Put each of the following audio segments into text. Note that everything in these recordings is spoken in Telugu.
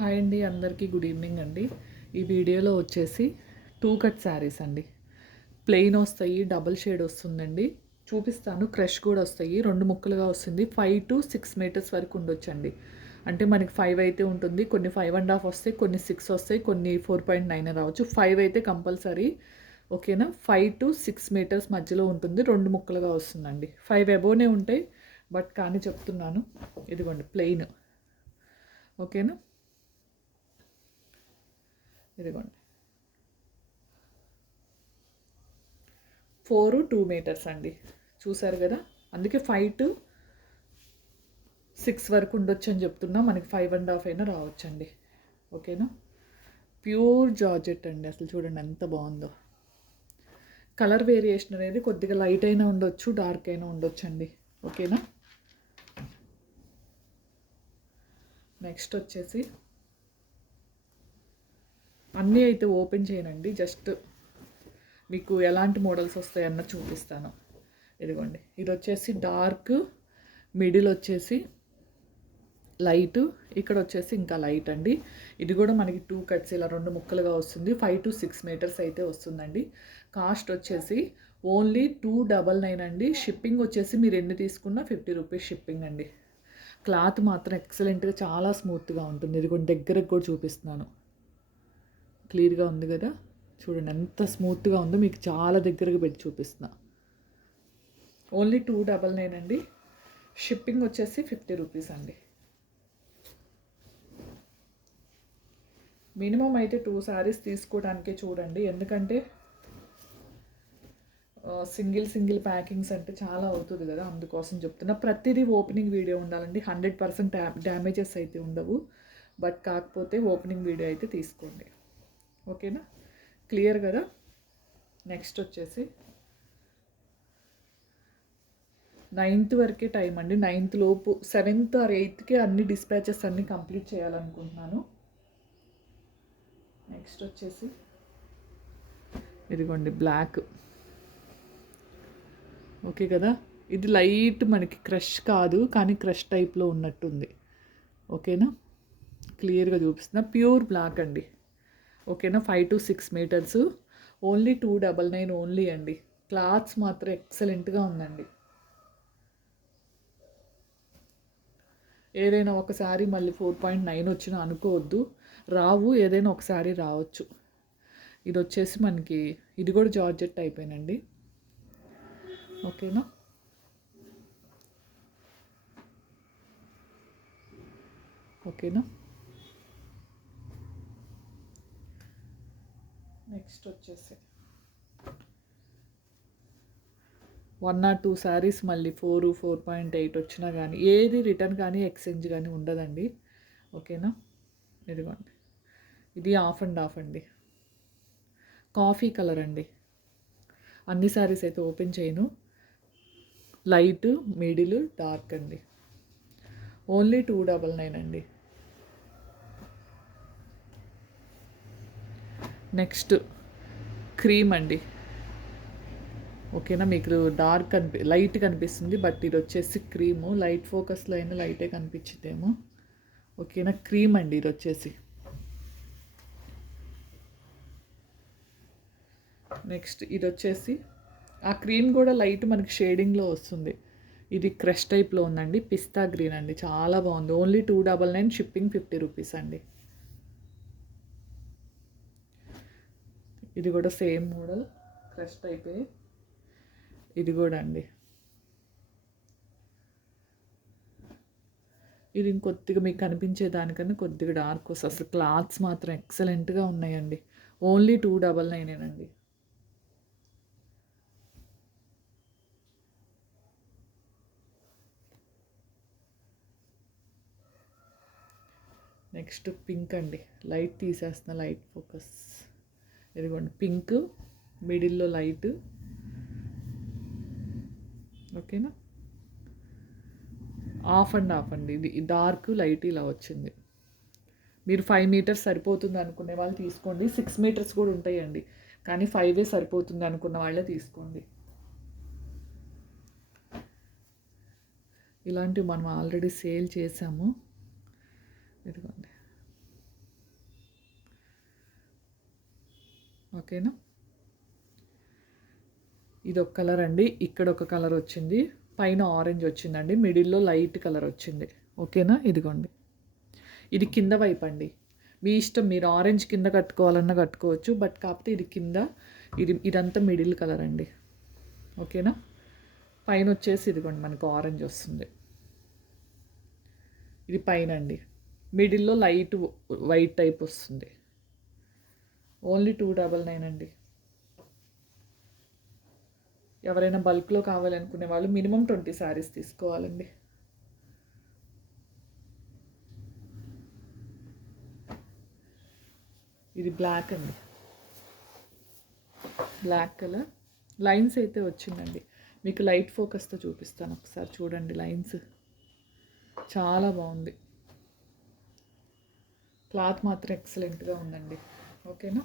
హాయ్ అండి, అందరికీ గుడ్ ఈవినింగ్ అండి. ఈ వీడియోలో వచ్చేసి 2 కట్ శారీస్ అండి. ప్లెయిన్ వస్తాయి, డబుల్ షేడ్ వస్తుందండి. చూపిస్తాను. క్రష్ కూడా వస్తాయి, 2 ముక్కలుగా వస్తుంది. 5 to 6 మీటర్స్ వరకు ఉండొచ్చండి. అంటే మనకి 5 అయితే ఉంటుంది, కొన్ని 5.5 వస్తాయి, కొన్ని 6 వస్తాయి, కొన్ని 4.9 రావచ్చు. 5 అయితే కంపల్సరీ. ఓకేనా. 5 to 6 మీటర్స్ మధ్యలో ఉంటుంది, 2 ముక్కలుగా వస్తుందండి. 5 అబోవ్నే ఉంటాయి, బట్ కానీ చెప్తున్నాను. ఇదిగోండి ప్లెయిన్. ఓకేనా. ఇదిగోండి 4-2 మీటర్స్ అండి. చూసారు కదా, అందుకే 5 to 6 వరకు ఉండొచ్చు అని చెప్తున్నా. మనకి 5.5 అయినా రావచ్చండి. ఓకేనా. ప్యూర్ జార్జెట్ అండి. అసలు చూడండి ఎంత బాగుందో. కలర్ వేరియేషన్ అనేది కొద్దిగా లైట్ అయినా ఉండొచ్చు, డార్క్ అయినా ఉండొచ్చు అండి. ఓకేనా. నెక్స్ట్ వచ్చేసి అన్నీ అయితే ఓపెన్ చేయనండి, జస్ట్ మీకు ఎలాంటి మోడల్స్ వస్తాయన్న చూపిస్తాను. ఇదిగోండి, ఇది వచ్చేసి డార్క్, మిడిల్ వచ్చేసి లైట్, ఇక్కడ వచ్చేసి ఇంకా లైట్ అండి. ఇది కూడా మనకి 2 కట్స్ ఇలా 2 ముక్కలుగా వస్తుంది. 5 to 6 మీటర్స్ అయితే వస్తుందండి. కాస్ట్ వచ్చేసి ఓన్లీ 299 అండి. షిప్పింగ్ వచ్చేసి మీరు ఎన్ని తీసుకున్నా 50 రూపీస్ షిప్పింగ్ అండి. క్లాత్ మాత్రం ఎక్సలెంట్గా చాలా స్మూత్గా ఉంటుంది. ఇది కూడా దగ్గరకు కూడా చూపిస్తున్నాను. క్లియర్గా ఉంది కదా, చూడండి ఎంత స్మూత్గా ఉందో. మీకు చాలా దగ్గరగా పెట్టి చూపిస్తున్నా. ఓన్లీ 299 అండి. షిప్పింగ్ వచ్చేసి 50 రూపీస్ అండి. మినిమం అయితే 2 శారీస్ తీసుకోవడానికే చూడండి, ఎందుకంటే సింగిల్ ప్యాకింగ్స్ అంటే చాలా అవుతుంది కదా, అందుకోసం చెప్తున్నా. ప్రతిదీ ఓపెనింగ్ వీడియో ఉండాలండి. 100% డ్యామేజెస్ అయితే ఉండవు, బట్ కాకపోతే ఓపెనింగ్ వీడియో అయితే తీసుకోండి. ఓకేనా. క్లియర్ కదా. నెక్స్ట్ వచ్చేసి 9th వరకే టైం అండి. 9th లోపు 7th or 8thకి అన్ని డిస్పాచెస్ అన్నీ కంప్లీట్ చేయాలనుకుంటున్నాను. నెక్స్ట్ వచ్చేసి ఇదిగోండి బ్లాక్. ఓకే కదా. ఇది లైట్ మనకి క్రష్ కాదు, కానీ క్రష్ టైప్లో ఉన్నట్టుంది. ఓకేనా. క్లియర్గా చూపిస్తున్నా. ప్యూర్ బ్లాక్ అండి. ఓకేనా. 5 to 6 మీటర్స్, ఓన్లీ 299 ఓన్లీ అండి. క్లాత్స్ మాత్రం ఎక్సలెంట్గా ఉందండి. ఏదైనా ఒకసారి మళ్ళీ 4.9 వచ్చినా అనుకోవద్దు, రావు. ఏదైనా ఒకసారి రావచ్చు. ఇది వచ్చేసి మనకి ఇది కూడా జార్జెట్ అయిపోయినండి. ఓకేనా. ఓకేనా. నెక్స్ట్ వచ్చేసి 1 or 2 శారీస్ మళ్ళీ 4.8 వచ్చినా కానీ ఏది రిటర్న్ కానీ ఎక్స్చేంజ్ కానీ ఉండదండి. ఓకేనా. ఇదిగోండి, ఇది ఆఫ్ అండ్ ఆఫ్ అండి. కాఫీ కలర్ అండి. అన్ని శారీస్ అయితే ఓపెన్ చేయను. లైట్, మిడిల్, డార్క్ అండి. ఓన్లీ 299 అండి. నెక్స్ట్ క్రీమ్ అండి. ఓకేనా. మీకు డార్క్ లైట్ కనిపిస్తుంది, బట్ ఇది వచ్చేసి క్రీము. లైట్ ఫోకస్లో అయినా లైటే కనిపించిందేమో. ఓకేనా. క్రీమ్ అండి ఇది వచ్చేసి. నెక్స్ట్ ఇది వచ్చేసి ఆ క్రీమ్ కూడా లైట్ మనకి షేడింగ్లో వస్తుంది. ఇది క్రష్ టైప్లో ఉందండి. పిస్తా గ్రీన్ అండి, చాలా బాగుంది. ఓన్లీ 299, షిప్పింగ్ 50 రూపీస్ అండి. ఇది కూడా సేమ్ మోడల్, క్రష్ టైపే. ఇది కూడా అండి. ఇది ఇంకొద్దిగా మీకు కనిపించే దానికన్నా కొద్దిగా డార్క్ వస్తుంది. అసలు క్లాత్స్ మాత్రం ఎక్సలెంట్గా ఉన్నాయండి. ఓన్లీ 299 అండి. నెక్స్ట్ పింక్ అండి. లైట్ తీసేస్తున్న, లైట్ ఫోకస్. ఇదిగోండి పింక్, మిడిల్లో లైట్. ఓకేనా. ఆఫ్ అండ్ ఆఫ్ అండి. ఇది డార్క్ లైట్ ఇలా వచ్చింది. మీరు 5 మీటర్స్ సరిపోతుంది అనుకునే వాళ్ళు తీసుకోండి. 6 మీటర్స్ కూడా ఉంటాయండి, కానీ 5 సరిపోతుంది అనుకున్న వాళ్ళే తీసుకోండి. ఇలాంటివి మనం ఆల్రెడీ సేల్ చేసాము. ఇదిగోండి. ఓకేనా. ఇది ఒక కలర్ అండి, ఇక్కడ ఒక కలర్ వచ్చింది, పైన ఆరెంజ్ వచ్చిందండి, మిడిల్లో లైట్ కలర్ వచ్చింది. ఓకేనా. ఇదిగోండి, ఇది కింద వైపు అండి, మీ ఇష్టం, మీరు ఆరెంజ్ కింద కట్టుకోవాలన్నా కట్టుకోవచ్చు, బట్ కాకపోతే ఇది కింద, ఇదంతా మిడిల్ కలర్ అండి. ఓకేనా. పైన వచ్చేసి ఇదిగోండి మనకు ఆరెంజ్ వస్తుంది, ఇది పైన అండి, మిడిల్లో లైట్ వైట్ టైప్ వస్తుంది. ఓన్లీ 299 అండి. ఎవరైనా బల్క్లో కావాలనుకునే వాళ్ళు మినిమం 20 శారీస్ తీసుకోవాలండి. ఇది బ్లాక్ అండి, బ్లాక్ కలర్, లైన్స్ అయితే వచ్చిందండి. మీకు లైట్ ఫోకస్తో చూపిస్తాను ఒకసారి చూడండి. లైన్స్ చాలా బాగుంది, క్లాత్ మాత్రం ఎక్సలెంట్గా ఉందండి. ఓకేనా.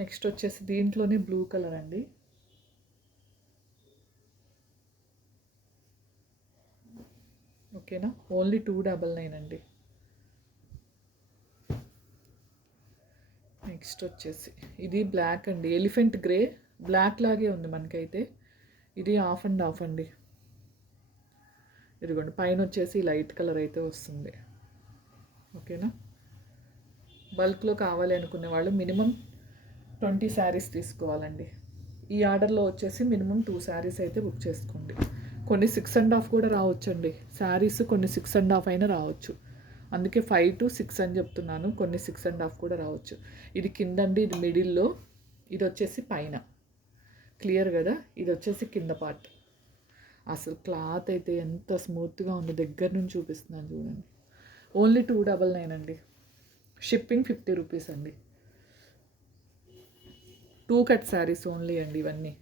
నెక్స్ట్ వచ్చేసి దీంట్లోనే బ్లూ కలర్ అండి. ఓకేనా. ఓన్లీ 299 అండి. నెక్స్ట్ వచ్చేసి ఇది బ్లాక్ అండి, ఎలిఫెంట్ గ్రే, బ్లాక్ లాగే ఉంది మనకైతే. ఇది ఆఫ్ అండ్ ఆఫ్ అండి. ఇదిగోండి పైన వచ్చేసి లైట్ కలర్ అయితే వస్తుంది. ఓకేనా. బల్క్లో కావాలి అనుకునే వాళ్ళు మినిమం 20 శారీస్ తీసుకోవాలండి. ఈ ఆర్డర్లో వచ్చేసి మినిమం 2 శారీస్ అయితే బుక్ చేసుకోండి. కొన్ని 6.5 కూడా రావచ్చండి శారీస్, కొన్ని 6.5 అయినా రావచ్చు, అందుకే 5 to 6 అని చెప్తున్నాను. కొన్ని 6.5 కూడా రావచ్చు. ఇది కిందండి, ఇది మిడిల్లో, ఇది వచ్చేసి పైన. క్లియర్ కదా. ఇది వచ్చేసి కింద పార్ట్. అసలు క్లాత్ అయితే ఎంత స్మూత్గా ఉంది, దగ్గర నుంచి చూపిస్తున్నాను చూడండి. ఓన్లీ 299 అండి. షిప్పింగ్ 50 రూపీస్ అండి. 2 కట్ శారీస్ ఓన్లీ అండి ఇవన్నీ.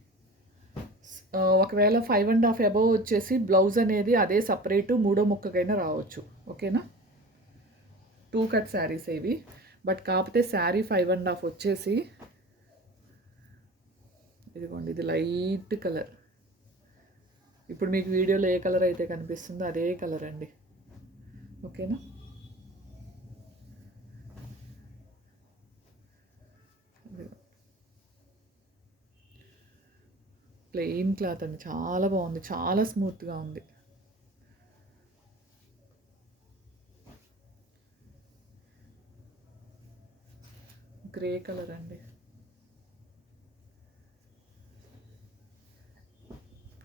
ఒకవేళ 5.5 అబవ్ వచ్చేసి బ్లౌజ్ అనేది అదే సపరేటు మూడో ముక్కకైనా రావచ్చు. ఓకేనా. 2 కట్ శారీస్ ఇవి, బట్ కాకపోతే శారీ 5.5 వచ్చేసి ఇదిగోండి, ఇది లైట్ కలర్. ఇప్పుడు మీకు వీడియోలో ఏ కలర్ అయితే కనిపిస్తుందో అదే కలర్ అండి. ఓకేనా. ప్లెయిన్ క్లాత్ అండి, చాలా బాగుంది, చాలా స్మూత్గా ఉంది. గ్రే కలర్ అండి.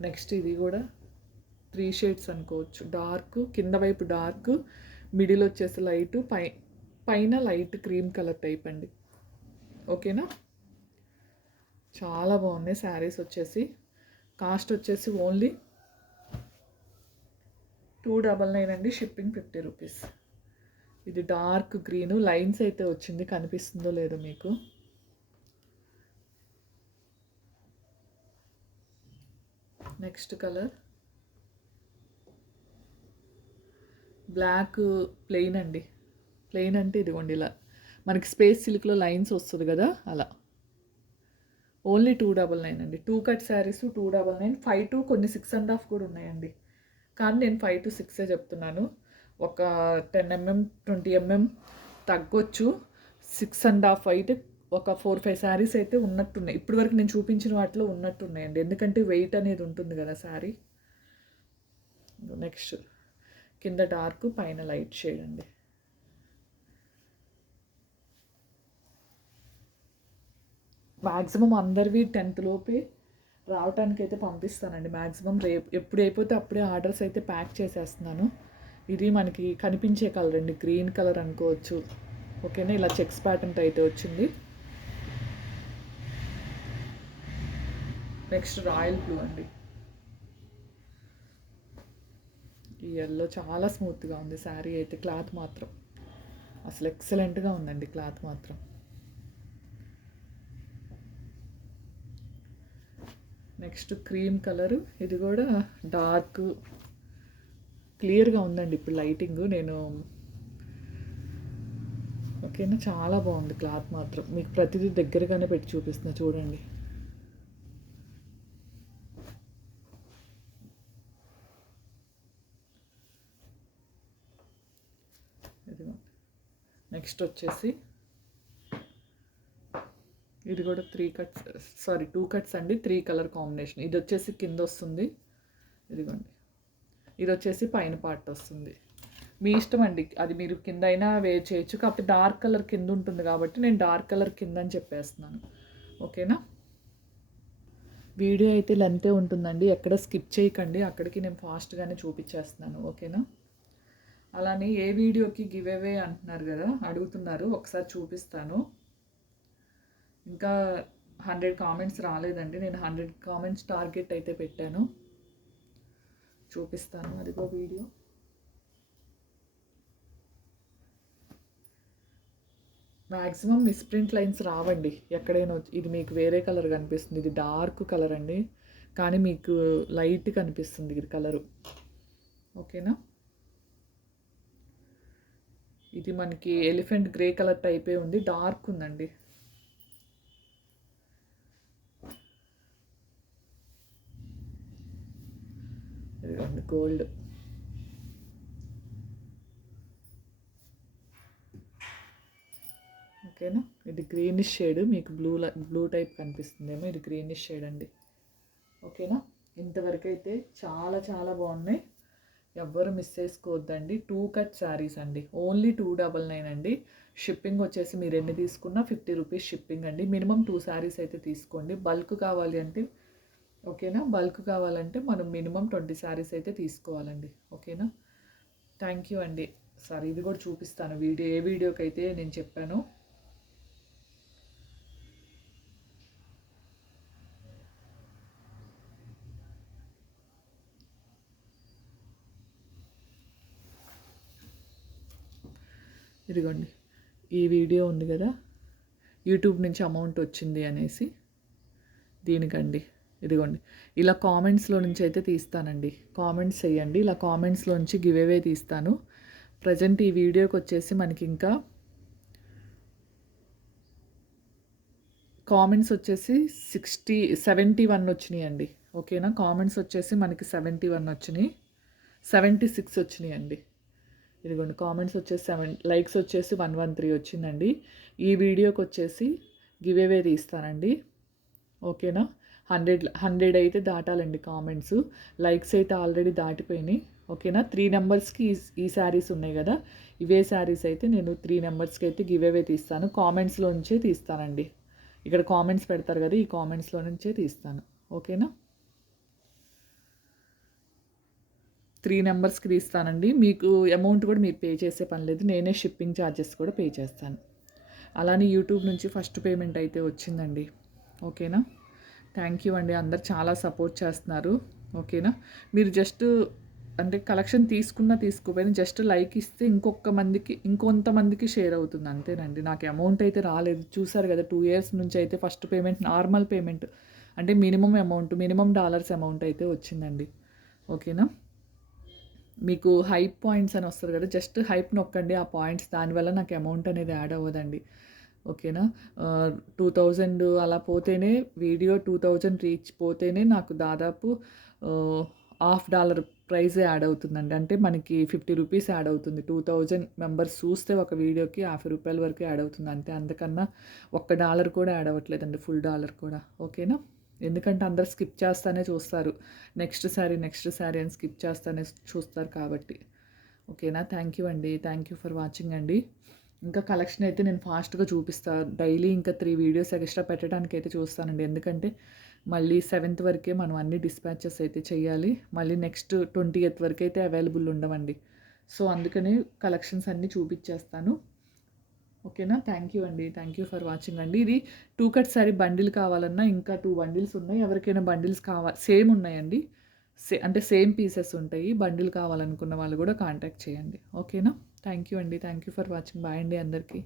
నెక్స్ట్ ఇది కూడా 3 షేడ్స్ అనుకోవచ్చు. డార్క్, కింద వైపు డార్క్, మిడిల్ వచ్చేసి లైట్, పైన లైట్ క్రీమ్ కలర్ టైప్ అండి. ఓకేనా. చాలా బాగున్నాయి శారీస్ వచ్చేసి. కాస్ట్ వచ్చేసి ఓన్లీ 299 అండి. Shipping 50 rupees. ఇది డార్క్ గ్రీను, లైన్స్ అయితే వచ్చింది, కనిపిస్తుందో లేదో మీకు. నెక్స్ట్ కలర్ బ్లాక్, ప్లెయిన్ అండి. ప్లెయిన్ అంటే ఇదిగోండి ఇలా మనకి స్పేస్ సిల్క్లో లైన్స్ వస్తుంది కదా అలా. ఓన్లీ 299 అండి. 2 కట్ శారీస్ 299. 5 to కొన్ని 6.5 కూడా ఉన్నాయండి, కానీ నేను 5 to 6 చెప్తున్నాను. ఒక 10 mm 20 mm తగ్గొచ్చు. 6.5 అయితే ఒక 4-5 శారీస్ అయితే ఉన్నట్టున్నాయి, ఇప్పటి వరకు నేను చూపించిన వాటిలో ఉన్నట్టున్నాయండి, ఎందుకంటే వెయిట్ అనేది ఉంటుంది కదా శారీ. నెక్స్ట్ కింద డార్క్, పైన లైట్ షేడ్ అండి. మ్యాక్సిమం అందరివి 10th లోపే రావటానికి అయితే పంపిస్తానండి. మ్యాక్సిమం రేపు ఎప్పుడు అయిపోతే అప్పుడే ఆర్డర్స్ అయితే ప్యాక్ చేసేస్తున్నాను. ఇది మనకి కనిపించే కలర్ అండి, గ్రీన్ కలర్ అనుకోవచ్చు. ఓకేనా. ఇలా చెక్స్ ప్యాటర్న్ అయితే వచ్చింది. నెక్స్ట్ రాయల్ బ్లూ అండి. ఈ ఎల్లో చాలా స్మూత్గా ఉంది శారీ అయితే. క్లాత్ మాత్రం అసలు ఎక్సలెంట్గా ఉందండి, క్లాత్ మాత్రం. నెక్స్ట్ క్రీమ్ కలరు, ఇది కూడా డార్క్ క్లియర్గా ఉందండి ఇప్పుడు లైటింగ్. నేను ఓకేనా, చాలా బాగుంది క్లాత్ మాత్రం. మీకు ప్రతిదీ దగ్గరగానే పెట్టి చూపిస్తున్నా చూడండి. ఇదిగోండి. నెక్స్ట్ వచ్చేసి ఇది కూడా 2 కట్స్ అండి, 3 కలర్ కాంబినేషన్. ఇది వచ్చేసి కింద వస్తుంది, ఇదిగోండి. ఇది వచ్చేసి పైన పార్ట్ వస్తుంది. మీ ఇష్టం అండి, అది మీరు కింద అయినా వేర్ చేయొచ్చు. కాకపోతే డార్క్ కలర్ కింద ఉంటుంది కాబట్టి నేను డార్క్ కలర్ కింద అని చెప్పేస్తున్నాను. ఓకేనా? వీడియో అయితే లెంతే ఉంటుందండి, ఎక్కడ స్కిప్ చేయకండి. అక్కడికి నేను ఫాస్ట్గానే చూపించేస్తున్నాను. ఓకేనా? అలానే ఏ వీడియోకి గివ్ అవే అంటున్నారు కదా, అడుగుతున్నారు. ఒకసారి చూపిస్తాను. ఇంకా 100 కామెంట్స్ రాలేదండి. నేను 100 కామెంట్స్ టార్గెట్ అయితే పెట్టాను. చూపిస్తాను, అదిగో వీడియో. మ్యాక్సిమం మిస్ప్రింట్ లైన్స్ రావండి ఎక్కడైనా. ఇది మీకు వేరే కలర్ కనిపిస్తుంది, ఇది డార్క్ కలర్ అండి, కానీ మీకు లైట్ కనిపిస్తుంది ఇది కలరు. ఓకేనా? ఇది మనకి ఎలిఫెంట్ గ్రే కలర్ టైపే ఉంది, డార్క్ ఉందండి. ఇదిగోండి గోల్డ్. ఓకేనా? ఇది గ్రీనిష్ షేడ్, మీకు బ్లూ టైప్ కనిపిస్తుందేమో, ఇది గ్రీనిష్ షేడ్ అండి. ఓకేనా? ఇంతవరకు అయితే చాలా చాలా బాగున్నాయి, ఎవ్వరు మిస్ చేసుకోవద్దండి. 2 కట్ శారీస్ అండి, ఓన్లీ 299 అండి. షిప్పింగ్ వచ్చేసి మీరు ఎన్ని తీసుకున్నా 50 రూపీస్ షిప్పింగ్ అండి. మినిమం 2 శారీస్ అయితే తీసుకోండి. బల్క్ కావాలి అంటే, ఓకేనా, బల్క్ కావాలంటే మనం మినిమం 20 శారీస్ అయితే తీసుకోవాలండి. ఓకేనా? థ్యాంక్ యూ అండి. సరే, ఇది కూడా చూపిస్తాను వీడియో, ఏ వీడియోకి అయితే నేను చెప్పాను. ఇదిగోండి, ఈ వీడియో ఉంది కదా, యూట్యూబ్ నుంచి అమౌంట్ వచ్చింది అనేసి, దీనికండి. ఇదిగోండి, ఇలా కామెంట్స్లో నుంచి అయితే తీస్తానండి. కామెంట్స్ చేయండి, ఇలా కామెంట్స్లో నుంచి గివ్ అవే తీస్తాను. ప్రజెంట్ ఈ వీడియోకి వచ్చేసి మనకి ఇంకా కామెంట్స్ వచ్చేసి 71 వచ్చినాయి అండి. ఓకేనా? కామెంట్స్ వచ్చేసి మనకి 71 వచ్చినాయి, 76 వచ్చినాయి అండి. ఇదిగోండి, కామెంట్స్ వచ్చేసి 7, లైక్స్ వచ్చేసి 113 వచ్చిందండి. ఈ వీడియోకి వచ్చేసి గివ్ అవే తీస్తానండి. ఓకేనా? 100 అయితే దాటాలండి కామెంట్స్. లైక్స్ అయితే ఆల్రెడీ దాటిపోయినాయి. ఓకేనా? 3 నెంబర్స్కి ఈ శారీస్ ఉన్నాయి కదా, ఇవే శారీస్ అయితే నేను 3 నెంబర్స్కి అయితే గివ్ అవే తీస్తాను. కామెంట్స్లో నుంచే తీస్తానండి. ఇక్కడ కామెంట్స్ పెడతారు కదా, ఈ కామెంట్స్లో నుంచే తీస్తాను. ఓకేనా? 3 నెంబర్స్కి తీస్తానండి. మీకు అమౌంట్ కూడా మీరు పే చేసే పని లేదు, నేనే షిప్పింగ్ ఛార్జెస్ కూడా పే చేస్తాను. అలానే యూట్యూబ్ నుంచి ఫస్ట్ పేమెంట్ అయితే వచ్చిందండి. ఓకేనా? థ్యాంక్ యూ అండి, అందరు చాలా సపోర్ట్ చేస్తున్నారు. ఓకేనా? మీరు జస్ట్ అంటే కలెక్షన్ తీసుకోపోయినా జస్ట్ లైక్ ఇస్తే ఇంకొంతమందికి షేర్ అవుతుంది, అంతేనండి. నాకు అమౌంట్ అయితే రాలేదు, చూసారు కదా. 2 ఇయర్స్ నుంచి అయితే ఫస్ట్ పేమెంట్ నార్మల్ పేమెంట్, అంటే మినిమం డాలర్స్ అమౌంట్ అయితే వచ్చిందండి. ఓకేనా? మీకు హైప్ పాయింట్స్ అని వస్తారు కదా, జస్ట్ హైప్ నొక్కండి, ఆ పాయింట్స్, దానివల్ల నాకు అమౌంట్ అనేది యాడ్ అవ్వదండి. ఓకేనా? 2000 అలా పోతేనే, వీడియో 2000 రీచ్ పోతేనే నాకు దాదాపు $1/2 ప్రైజ్ యాడ్ అవుతుందండి. అంటే మనకి 50 రూపీస్ యాడ్ అవుతుంది. 2000 మెంబర్స్ చూస్తే ఒక వీడియోకి $50 వరకు యాడ్ అవుతుంది అంతే. అందుకన్నా $1 కూడా యాడ్ అవ్వట్లేదండి, ఫుల్ డాలర్ కూడా. ఓకేనా? ఎందుకంటే అందరు స్కిప్ చేస్తానే చూస్తారు, నెక్స్ట్ శారీ అని స్కిప్ చేస్తానే చూస్తారు కాబట్టి. ఓకేనా? థ్యాంక్ యూ అండి, థ్యాంక్ యూ ఫర్ వాచింగ్ అండి. ఇంకా కలెక్షన్ అయితే నేను ఫాస్ట్గా చూపిస్తాను. డైలీ ఇంకా 3 వీడియోస్ ఎక్స్ట్రా పెట్టడానికి అయితే చూస్తానండి, ఎందుకంటే మళ్ళీ 7th వరకే మనం అన్ని డిస్పాచెస్ అయితే చేయాలి. మళ్ళీ నెక్స్ట్ 20th వరకు అయితే అవైలబుల్ ఉండవండి. సో అందుకని కలెక్షన్స్ అన్నీ చూపించేస్తాను. ఓకేనా? థ్యాంక్ యూ అండి, థ్యాంక్ యూ ఫర్ వాచింగ్ అండి. ఇది 2 కట్ సారీ బండిల్ కావాలన్నా ఇంకా 2 బండిల్స్ ఉన్నాయి. ఎవరికైనా బండిల్స్ సేమ్ ఉన్నాయండి, అంటే సేమ్ పీసెస్ ఉంటాయి. బండిల్ కావాలనుకున్న వాళ్ళు కూడా కాంటాక్ట్ చేయండి. ఓకేనా? థ్యాంక్ యూ అండి, thank you for watching. Bye అండి అందరికీ.